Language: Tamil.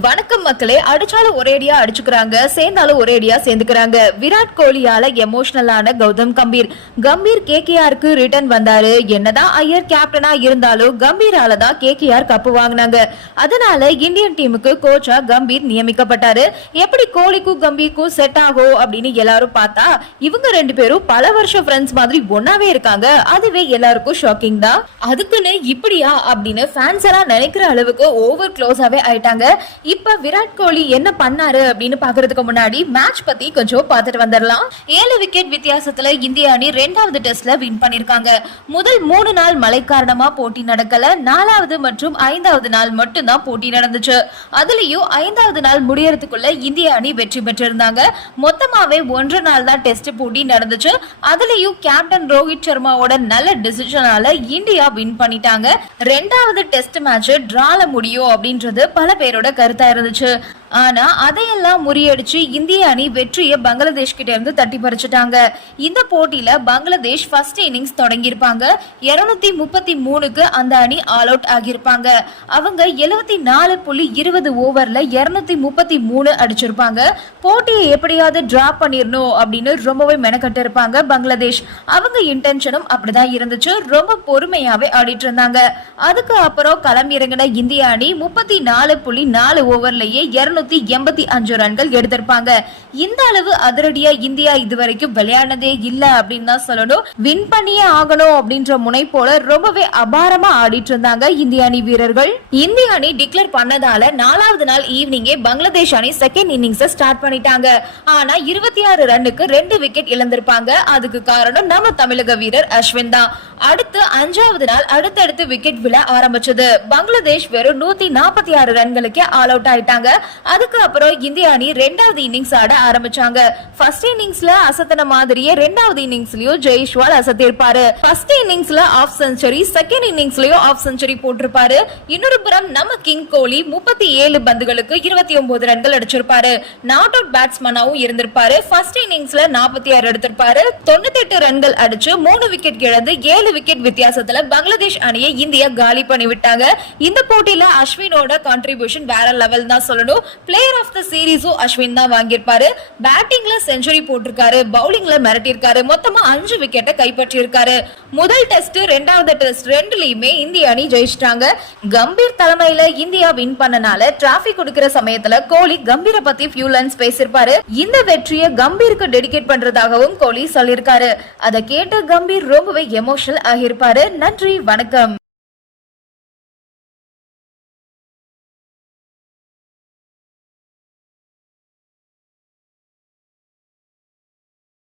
வணக்கம் மக்களே அடிச்சாலும் ஒரேடியா அடிச்சுக்கிறாங்க சேர்ந்தாலும் ஒரேடியா சேர்ந்துக்கிறாங்க. விராட் கோலியால எமோஷனலான கௌதம் கம்பீர். கம்பீர் கேகேஆருக்கு ரிட்டர்ன் வந்தாரு. என்னதான் ஐயர் கேப்டனா இருந்தாலும் கம்பீரால தான் கேகேஆர் கப்பு வாங்கினாங்க. அதனால இந்தியன் டீமுக்கு கோச்சா கம்பீர் நியமிக்கப்பட்டாரு. எப்படி கோலிக்கும் கம்பீருக்கும் செட் ஆகும் அப்படின்னு எல்லாரும் பார்த்தா இவங்க ரெண்டு பேரும் பல வருஷம் ஃப்ரெண்ட்ஸ் மாதிரி ஒன்னாவே இருக்காங்க. அதுவே எல்லாருக்கும் ஷாக்கிங் தான். அதுக்குன்னு இப்படியா அப்படின்னு ஃபேன்ஸ் எல்லாம் நினைக்கிற அளவுக்கு ஓவர் க்ளோஸாவே ஆயிட்டாங்க. இப்ப விராட் கோலி என்ன பண்ணாரு அப்படின்னு பாக்குறதுக்கு முன்னாடி மேட்ச் பத்தி கொஞ்சம் பார்த்துட்டு வந்துடலாம். ஏழு விக்கெட் வித்தியாசத்துல இந்திய அணி ரெண்டாவது டெஸ்ட்ல வின் பண்ணிருக்காங்க. முதல் மூணு நாள் மழை காரணமா போட்டி நடக்கல. நாலாவது மற்றும் ஐந்தாவது நாள் மட்டும்தான் போட்டி நடந்துச்சு. அதுலயும் ஐந்தாவது நாள் முடியறதுக்குள்ள இந்திய அணி வெற்றி பெற்றிருந்தாங்க. மொத்தமாவே ஒன்று நாள் தான் டெஸ்ட் போட்டி நடந்துச்சு. அதுலயும் கேப்டன் ரோஹித் சர்மாவோட நல்ல டிசிஷனால இந்தியா வின் பண்ணிட்டாங்க. ரெண்டாவது டெஸ்ட் மேட்ச் டிரால முடியும் அப்படின்றது பல பேரோட கருத்து. இருந்துச்சு. ஆனா அதையெல்லாம் முறியடிச்சு இந்திய அணி வெற்றியை பங்களாதேஷ் கிட்ட இருந்து தட்டி பறிச்சுட்டாங்க. இந்த போட்டியில பங்களாதேஷ் ஃபர்ஸ்ட் இன்னிங்ஸ் தொடங்கியிருப்பாங்க. இருநூத்தி முப்பத்தி மூணுக்கு அந்த அணி ஆல் அவுட் ஆகியிருப்பாங்க. அவங்க எழுவத்தி நாலு புள்ளி இருபது ஓவர்ல இருநூத்தி முப்பத்தி மூணு அடிச்சிருப்பாங்க. போட்டியை எப்படியாவது டிரா பண்ணிடணும் அப்படின்னு ரொம்பவே மெனக்கட்டு இருப்பாங்க பங்களாதேஷ். அவங்க இன்டென்ஷனும் அப்படிதான் இருந்துச்சு. ரொம்ப பொறுமையாவே ஆடிட்டு இருந்தாங்க. அதுக்கு அப்புறம் களம் இறங்கின இந்திய அணி முப்பத்தி நாலு புள்ளி நாலு ஓவர்லயே இருநூத்தி எண்பத்தி அஞ்சு ரன்கள் எடுத்திருப்பாங்க. இந்த அளவு அதிரடியா இந்தியா இதுவரைக்கும் விளையாடினதே இல்ல அப்படின்னு தான் சொல்லணும். வின் பண்ணியே ஆகணும் அப்படின்ற முனைப்போல ரொம்பவே அபாரமா ஆடிட்டு இருந்தாங்க இந்திய அணி வீரர்கள். இந்திய அணி டிக்ளேர் பண்ணதால நாலாவது நாள் ஈவினிங்கே பங்களாதேஷ் அணி செகண்ட் இன்னிங்ஸ் ஸ்டார்ட் பண்ணிட்டாங்க. ஆனா இருபத்தி ஆறு ரன்னுக்கு ரெண்டு விக்கெட் இழந்திருப்பாங்க. அதுக்கு காரணம் நம்ம தமிழக வீரர் அஸ்வின் தான். அடுத்து அஞ்சாவது நாள் அடுத்தடுத்து விக்கெட் விழ ஆரம்பிச்சது. பங்களாதேஷ் வெறும் நூத்தி நாற்பத்தி ஆறு ரன்களுக்கே ஆல் அவுட் ஆயிட்டாங்க. அதுக்கு அப்புறம் இந்திய அணி ரெண்டாவது இன்னிங்ஸ் ஆட ஆரம்பிச்சாங்க. ஃபர்ஸ்ட் இன்னிங்ஸ்ல அசத்தன மாதிரியே ரெண்டாவது இன்னிங்ஸ்லயும் ஜெய்ஷ்வால் அசத்திருப்பாரு. ஃபர்ஸ்ட் இன்னிங்ஸ்ல ஆஃப் செஞ்சுரி செகண்ட் இன்னிங்ஸ்லயும் ஆஃப் செஞ்சுரி போட்டிருப்பாரு. இன்னொரு புறம் நம்ம கிங் கோலி முப்பத்தி ஏழு பந்துகளுக்கு இருபத்தி ஒன்பது ரன்கள் அடிச்சிருப்பாரு. நாட் அவுட் பேட்ஸ்மேனாவும் இருந்திருப்பாரு. ஃபர்ஸ்ட் இன்னிங்ஸ்ல நாற்பத்தி ஆறு எடுத்திருப்பாரு. தொண்ணூத்தி எட்டு ரன்கள் அடிச்சு மூணு விக்கெட் இழந்து ஏழு விக்கெட் வித்தியாசத்துல பங்களாதேஷ் அணியை இந்தியா காலி பண்ணி விட்டாங்க இந்த போட்டியில அஸ்வினோட கான்ட்ரிபியூஷன் வேற லெவல் தான் சொல்லணும். பிளேயர் ஆஃப் த சீரீஸும் அஸ்வின் தான் வாங்கியிருப்பாரு. பேட்டிங்ல செஞ்சுரி போட்டிருக்காரு. பவுலிங்ல மிரட்டியிருக்காரு. மொத்தமா அஞ்சு விக்கெட்டை கைப்பற்றியிருக்காரு. முதல் டெஸ்ட் ரெண்டாவது டெஸ்ட் ரெண்டுலயுமே இந்திய அணி ஜெயிச்சிட்டாங்க. கம்பீர் தலைமையில இந்தியா வின் பண்ணனால டிராபிக் கொடுக்கிற சமயத்துல கோலி கம்பீர பத்தி ஃபியூ லைன்ஸ் பேசியிருப்பாரு. இந்த வெற்றியை கம்பீருக்கு டெடிகேட் பண்றதாகவும் கோலி சொல்லியிருக்காரு. அதை கேட்டு கம்பீர் ரொம்பவே எமோஷனல் ஆகியிருப்பாரு. நன்றி வணக்கம்.